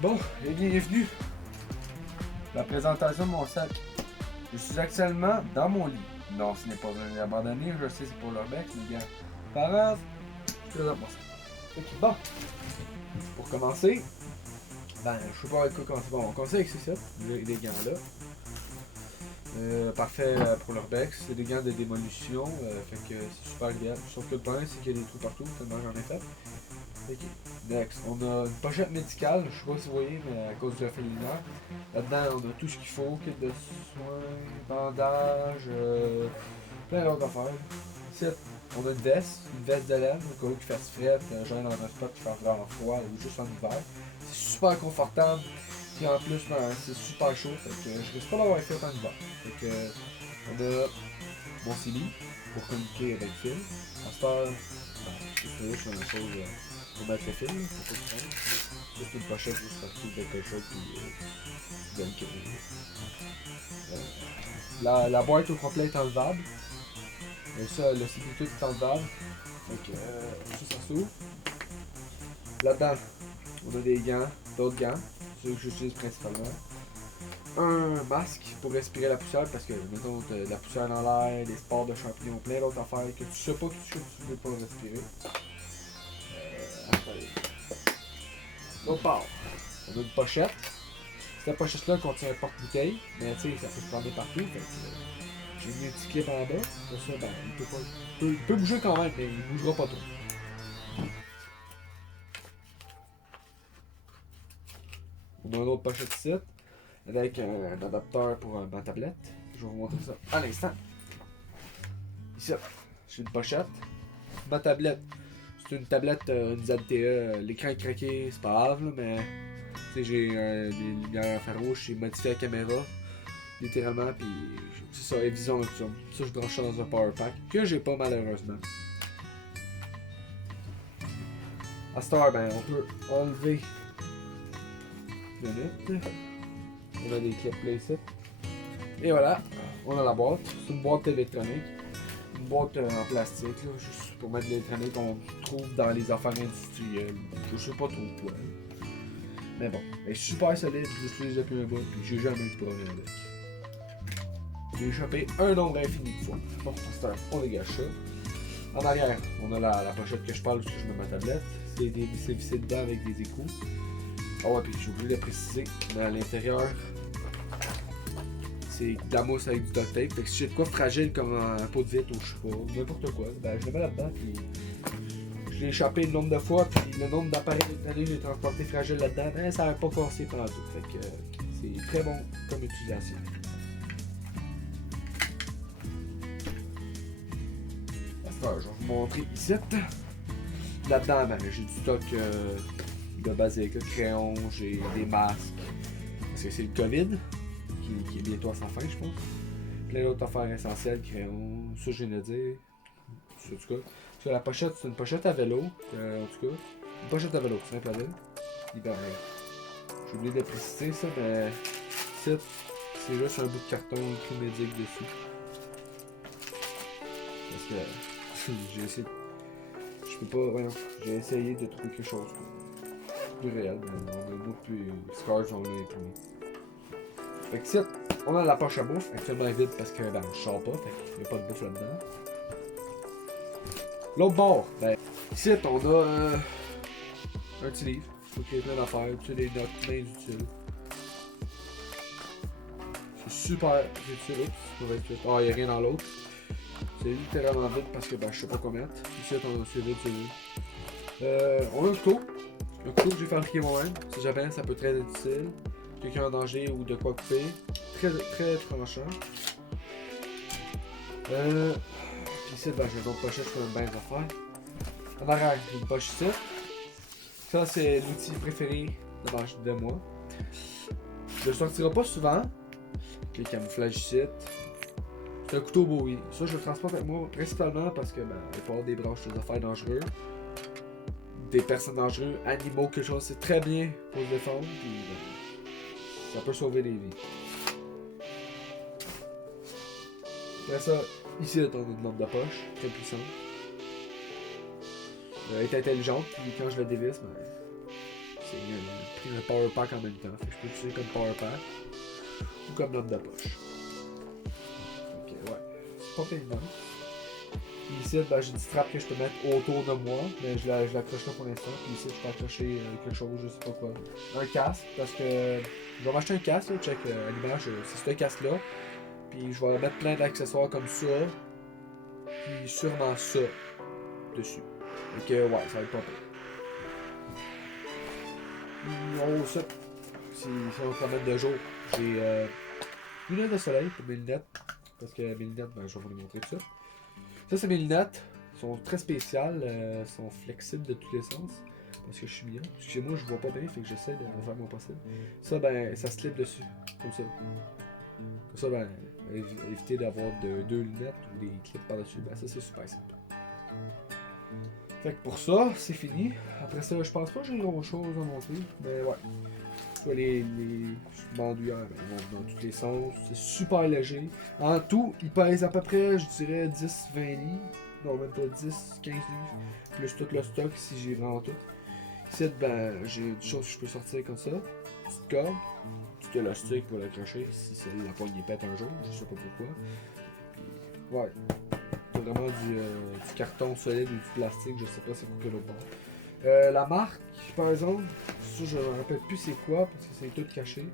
Bon, et bienvenue. La présentation de mon sac. Je suis actuellement dans mon lit. Non, ce n'est pas un lit abandonné, je sais, c'est pour l'urbex, mais bien. Pas grave, je présente mon sac. Ok, bon. Pour commencer, je sais pas avec quoi commencer. Bon, on commence avec ça, les gants là. Parfait pour l'urbex, c'est des gants de démolition, fait que c'est super agréable. Sauf que le problème, c'est qu'il y a des trous partout, tellement j'en ai fait. Ok, next. On a une pochette médicale, je sais pas si vous voyez, mais à cause de la félineur. Là-dedans, on a tout ce qu'il faut, kit de soins, bandages, plein d'autres affaires. Ici, on a une veste de laine, au cas où il fasse frais, genre dans un spot qui fait vraiment froid ou juste en hiver. C'est super confortable, puis en plus, c'est super chaud, fait que je risque pas d'avoir fait en hiver. Fait que, on a mon CB pour communiquer avec Phil. À cette heure, c'est la même chose. Pour mettre le film, pour pas se prendre. Juste une pochette juste partout de quelque chose qui donne que. La boîte au complet est enlevable. Et ça, le sécurité est enlevable. Donc, ça s'ouvre. Là-dedans, on a des gants, d'autres gants, ceux que j'utilise principalement. Un masque pour respirer la poussière parce que, mettons, de la poussière dans l'air, des spores de champignons, plein d'autres affaires que tu sais pas que tu veux pas respirer. L'autre part, on a une pochette. Cette pochette-là contient un porte-bouteille, mais tu sais, ça peut se prendre partout. Fait que, j'ai mis un petit clip en bas. Pour ça, il peut bouger quand même, mais il bougera pas trop. On a une autre pochette ici, avec un adapteur pour ma tablette. Je vais vous montrer ça à l'instant. Ici, j'ai une pochette. Ma tablette, c'est une tablette, une ZTE. L'écran est craqué, c'est pas grave, là, mais j'ai des lumières infrarouges, j'ai modifié la caméra, littéralement, puis c'est ça, et vision nocturne. Ça, je branche ça dans un power pack, que j'ai pas malheureusement. À cette heure, on peut enlever. Minute. On a des clips là ici. Et voilà, on a la boîte. C'est une boîte électronique. Une boîte en plastique, là, juste pour mettre l'électronique qu'on trouve dans les affaires industrielles. Je sais pas trop quoi. Mais bon, elle est super solide, je l'utilise depuis un bout, puis j'ai jamais eu de problème avec. J'ai échappé un nombre infini de fois. Bon, on dégage ça. En arrière, on a la pochette que je parle, où je mets ma tablette. C'est vissé dedans avec des écrous. Ah ouais, puis j'ai oublié de préciser, mais à l'intérieur, c'est de la mousse avec du duct tape. Fait que si j'ai de quoi fragile comme un pot de vitre ou je sais pas, n'importe quoi, je le mets là-dedans, puis je l'ai échappé le nombre de fois, puis le nombre d'appareils électroniques que j'ai transporté fragile là-dedans, ça n'a pas cassé pendant tout. Fait que c'est très bon comme utilisation. Je vais vous montrer ici. Là-dedans, j'ai du stock de basique, crayons, j'ai des masques. Parce que c'est le COVID qui est bientôt à sa fin, je pense. Plein d'autres affaires essentielles, crayons, ça je viens de dire. En tout cas, sur la pochette, c'est une pochette à vélo. En tout cas, une pochette à vélo, simple à dire. J'ai oublié de préciser ça, mais c'est juste un bout de carton écrit médic dessus. Parce que j'ai essayé. Je peux pas. Voyons, j'ai essayé de trouver quelque chose plus réel, mais on a un bout plus. Scars, on l'a imprimé. Fait que ici, on a la poche à bouffe, actuellement vide parce que je sors pas, fait qu'il n'y a pas de bouffe là-dedans. L'autre bord, ici, on a un petit livre. Faut qu'il y ait plein d'affaires, des notes bien utiles. C'est super utile. Ah, il n'y a rien dans l'autre. C'est littéralement vide parce que je sais pas quoi mettre. Ici, on a c'est vide, c'est vide. On a un couteau. Un couteau que j'ai fabriqué moi-même. Si jamais, ça peut être très utile. Quelqu'un en danger ou de quoi couper. Très, très tranchant. Puis ici, j'ai une autre pochette, je peux même bien affaires. En arrière, j'ai une poche ici. Ça, c'est l'outil préféré de moi. Je le sortirai pas souvent. Le camouflage ici. C'est un couteau Bowie. Ça, je le transporte avec moi principalement parce que, il peut y avoir des branches, des affaires dangereuses. Des personnes dangereuses, animaux, quelque chose, c'est très bien pour se défendre. Puis, ça peut sauver des vies. Après ça, ici, on a une lampe de poche, très puissante. Elle est intelligente, puis quand je la dévisse, J'ai pris un power pack en même temps. Fait que je peux l'utiliser comme power pack ou comme lampe de poche. Ok, ouais. C'est pas bien mal. Ici, ben, j'ai une strap que je peux mettre autour de moi, mais je l'accroche là pour l'instant. Puis ici, je peux accrocher quelque chose, je sais pas quoi. Un casque, parce que je vais m'acheter un casque, là, check à l'image, c'est ce casque-là. Puis je vais mettre plein d'accessoires comme ça. Puis sûrement ça dessus. Donc ouais, ça va être pas pire. On ça. Si on peut mettre de jour, j'ai lunettes de soleil pour mes lunettes. Parce que mes lunettes, ben, je vais vous les montrer tout ça. Ça, c'est mes lunettes. Elles sont très spéciales. Sont flexibles de tous les sens. Parce que je suis bien. Parce que chez moi, je vois pas bien. Fait que j'essaie de faire mon possible. Ça, ben, ça slip dessus. Comme ça. Comme ça, ben, éviter d'avoir deux lunettes ou des clips par-dessus. Ben, ça, c'est super simple. Fait que pour ça, c'est fini. Après ça, je pense pas que j'ai grand chose à montrer. Mais ouais. Soit les bandoulières, ben, vont dans tous les sens. C'est super léger. En tout, il pèse à peu près, je dirais, 10-20 livres. Non, même pas 10-15 livres. Plus tout le stock si j'ai vraiment tout. Ici, ben, j'ai des choses que je peux sortir comme ça. Petite corde. Petit élastique pour l'accrocher si la poigne pète un jour. Je sais pas pourquoi. Puis, ouais. C'est vraiment du carton solide ou du plastique. Je sais pas c'est quoi que l'autre bord. La marque, par exemple, ça je me rappelle plus c'est quoi parce que c'est tout caché.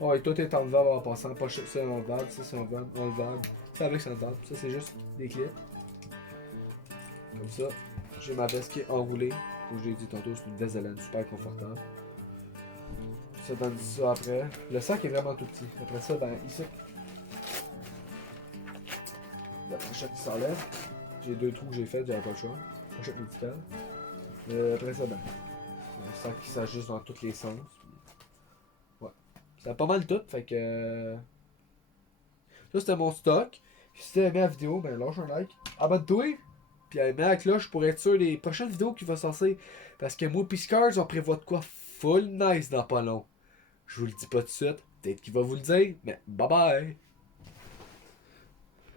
Oh, et tout est enlevable en passant. Pas ça c'est enlevable, ça c'est enlevable. Ça avec c'est enlevable. Ça c'est juste des clips. Comme ça. J'ai ma veste qui est enroulée. Comme je l'ai dit tantôt, c'est une veste de laine super confortable. Ça donne ça après. Le sac est vraiment tout petit. Après ça, ben ici. La pochette qui s'enlève. J'ai 2 trous que j'ai fait, j'avais pas le choix. Pochette médicale. Après ça, ben. Un sac qui s'ajuste dans tous les sens. Ouais. Ça a pas mal tout, fait que. Ça c'était mon stock. Si t'as aimé la vidéo, ben lâche un like. Abonne-toi. Puis mets la cloche pour être sûr des prochaines vidéos qui vont sortir. Parce que moi pis Scars, on prévoit de quoi full nice dans pas long. Je vous le dis pas tout de suite. Peut-être qu'il va vous le dire, mais bye bye!